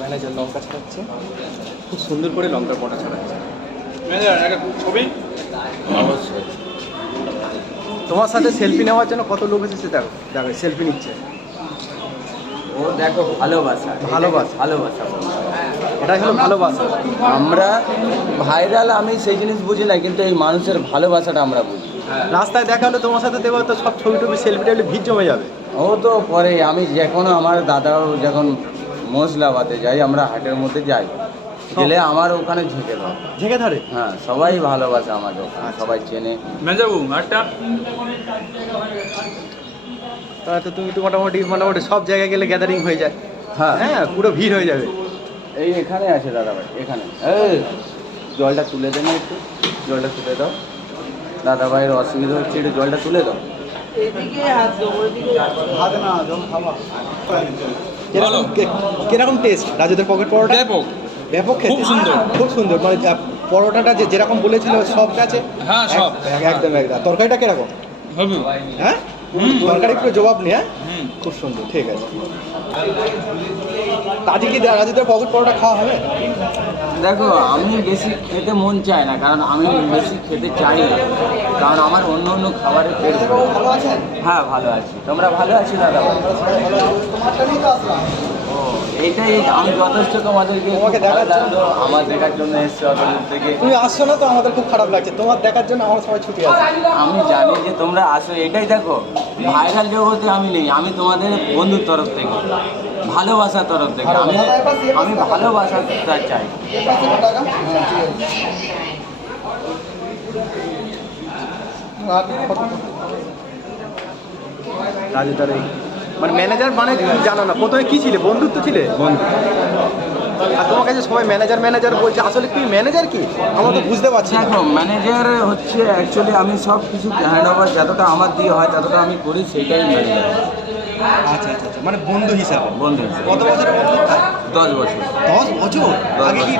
Manager লঙ্কা ছাড়াচ্ছে, খুব সুন্দর করে লঙ্কার পটা ছাড়াচ্ছে। ছবি অবশ্যই। তোমার সাথে সেলফি নেওয়ার জন্য কত লোক এসেছে, দেখো দেখো সেলফি নিচ্ছে। ও দেখো ভালোবাসা, ভালোবাসা, ভালোবাসা, এটাই হলো ভালোবাসা। আমরা ভাইরাল আমি সেই জিনিস বুঝি না, কিন্তু এই মানুষের ভালোবাসাটা আমরা বুঝি। রাস্তায় দেখা হলে তোমার সাথে দেখো তো সব ছবি টবি সেলফি টেলফি ভিড় জমে যাবে। ও তো পরে আমি যখন আমার দাদাও যখন মশলাবাদে যাই, আমরা হাটের মধ্যে যাই, গেলে আমার ওখানে ঝেঁকে ধরে। হ্যাঁ, সবাই ভালোবাসে আমাকে ওখানে, সবাই চেনে। মেজাবু একটা তো তুমি তো মোটামুটি মোটামুটি সব জায়গায় গেলে গ্যাদারিং হয়ে যায়। হ্যাঁ হ্যাঁ, পুরো ভিড় হয়ে যাবে। এই এখানে আছে দাদাভাই, এখানে এই জলটা তুলে দেন, একটু জলটা তুলে দাও। দাদাভাইয়ের অসুবিধা হচ্ছে, একটু জলটা তুলে দাও। কিরকম টেস্ট রাজুদের পকেট পরোটা? ব্যাপক, ব্যাপক, খুব সুন্দর, খুব সুন্দর। মানে পরোটাটা যেরকম বলেছিল সব আছে। হ্যাঁ সব একদম একদম। তরকারিটা কিরকম? হবে হ্যাঁ, তরকারি পুরো জবাব নেই। হ্যাঁ, খুব সুন্দর, ঠিক আছে। আজকে কি রাজুদের পকেট পরোটা খাওয়া হবে? দেখো, আমি বেশি খেতে মন চায় না, কারণ আমি বেশি খেতে চাই না, কারণ আমার অন্য অন্য খাবারের পেট ভরে। ভালো আছেন? হ্যাঁ ভালো আছি, তোমরা ভালো আছি দাদা? ও এইটাই, আমি যথেষ্ট তোমাদেরকে দেখার জন্য, আমার দেখার জন্য এসছি অত দূর থেকে। তুমি আসছো না তো আমাদের খুব খারাপ লাগছে, তোমার দেখার জন্য আমার সবাই ছুটি আছে। আমি জানি যে তোমরা আসো, এটাই দেখো ভাইরাল জগতে আমি নেই, আমি তোমাদের বন্ধুর তরফ থেকে, ভালোবাসার তরফ থেকে আমি ভালোবাসাটা চাই। রাজু তার মানে ম্যানেজার মানে তুমি জানো না, প্রথমে কি ছিলে, বন্ধুত্ব ছিলে? বন্ধু। আর তোমার কাছে সবাই ম্যানেজার ম্যানেজার বলছে, আসলে কি ম্যানেজার কি আমরা তো বুঝতে পারছি না। দেখো, ম্যানেজার হচ্ছে অ্যাকচুয়ালি আমি সব কিছু হ্যান্ড ওভার যতটা আমার দিয়ে হয় ততটা আমি করি, সেইটাই ম্যানেজার। আচ্ছা আচ্ছা আচ্ছা, মানে বন্ধু হিসাবে। বন্ধু কত বছরের বন্ধুত্ব? 10 বছর। 10 বছর? আগে কি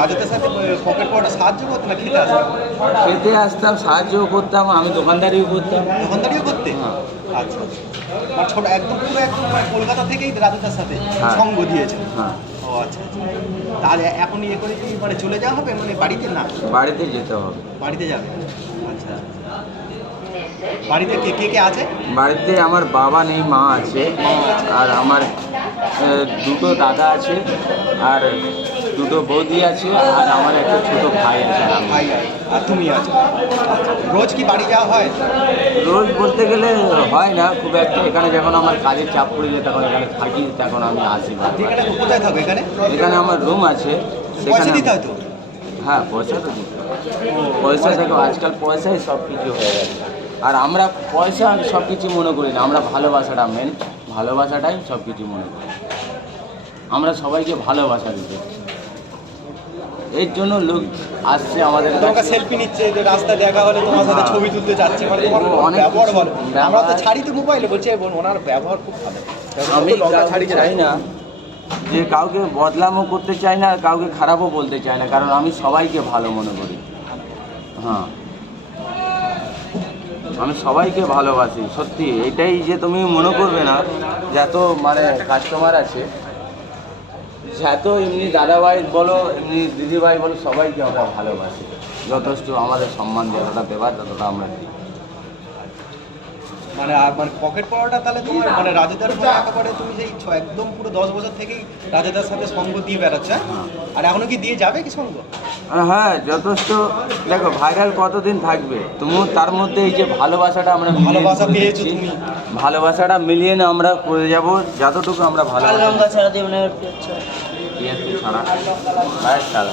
রাজুদের সাথে পকেট পড়া সাহায্য করতে না খেতে আসতাম? খেতে আসতাম, সাহায্যও করতাম, আমি দোকানদারিও করতাম। দোকানদারিও করতে? হ্যাঁ। আচ্ছা আচ্ছা। মানে ছোট একদম পুরো একদম কলকাতা থেকেই রাজুদের সাথে হ্যাঁ। সঙ্গ দিয়েছে। হ্যাঁ। ও আচ্ছা আচ্ছা। তাহলে এখন ইয়ে করে কি মানে চলে যাওয়া হবে, মানে বাড়িতে? না, বাড়িতে যেতে হবে। বাড়িতে যাবে। আচ্ছা। বাড়িতে কে কে কে আছে? বাড়িতে আমার বাবা নেই, মা আছে, আর আমার দুটো দাদা আছে, আর দুটো বৌদি আছে, আর আমার একটা ছোট ভাই আছে। ভাই আর তুমি আছো। রোজ কি বাড়ি যাওয়া হয়? রোজ বলতে গেলে হয় না খুব একটা, এখানে যখন আমার কাজের চাপ পড়ে তখন এখানে থাকি, তখন আমি আসি। এখানে কোথায় থাকো? এখানে এখানে আমার রুম আছে, পয়সা দিতে হয় তো? হ্যাঁ, পয়সা তো দিতে হয়। পয়সা দেখো, আজকাল পয়সাই সব কিছু হয়ে গেছে, আর আমরা পয়সা সব কিছু মনে করি না, আমরা ভালোবাসাটা মেন, ভালোবাসাটাই সব কিছু মনে করি। আমরা সবাইকে ভালোবাসা দিতে, এর জন্য লোক আসছে আমাদের তোমাকে কাছে। সেলফি নিচ্ছে, রাস্তায় দেখা হলে তোমার সাথে হ্যাঁ। ছবি তুলতে যাচ্ছে, মানে তোমার অনেক ব্যবহার ভালো। ব্যবহার- আমরা তো ছাড়ি তো মোবাইলে, বলছে ওনার ব্যবহার খুব ভালো। আমি কাউকে চাই না যে কাউকে বদলামও করতে চাই না, আর কাউকে খারাপও বলতে চাই না, কারণ আমি সবাইকে ভালো মনে করি। হ্যাঁ, আমি সবাইকে ভালোবাসি সত্যি। এটাই যে তুমি মনে করবে না, যত মানে কাস্টমার আছে, যত এমনি দাদাভাই বলো, এমনি দিদিভাই বলো, সবাইকে আমরা ভালোবাসি। যথেষ্ট আমাদের সম্মান যতটা দেবার ততটা আমরা দিই। মানে মানে পকেট পড়াটা তাহলে তোমার মানে রাজুদার মানে একেবারে তুমি সেই একদম পুরো 10 বছর থেকেই রাজুদার সাথে সঙ্গ দিয়ে বেড়াচ্ছে। আর এখনো কি দিয়ে যাবে কি সঙ্গ? হ্যাঁ, যথেষ্ট। দেখো, ভাইরাল কতদিন থাকবে, তুমিও তার মধ্যে এই যে ভালোবাসাটা আমরা ভালোবাসা পেয়েছো তুমি, ভালোবাসাটা মিলিয়ে না আমরা করে যাব যতটুকু আমরা ভালো। লঙ্কা ছাড়া দিয়ে মনে হচ্ছে ছাড়া ছাড়া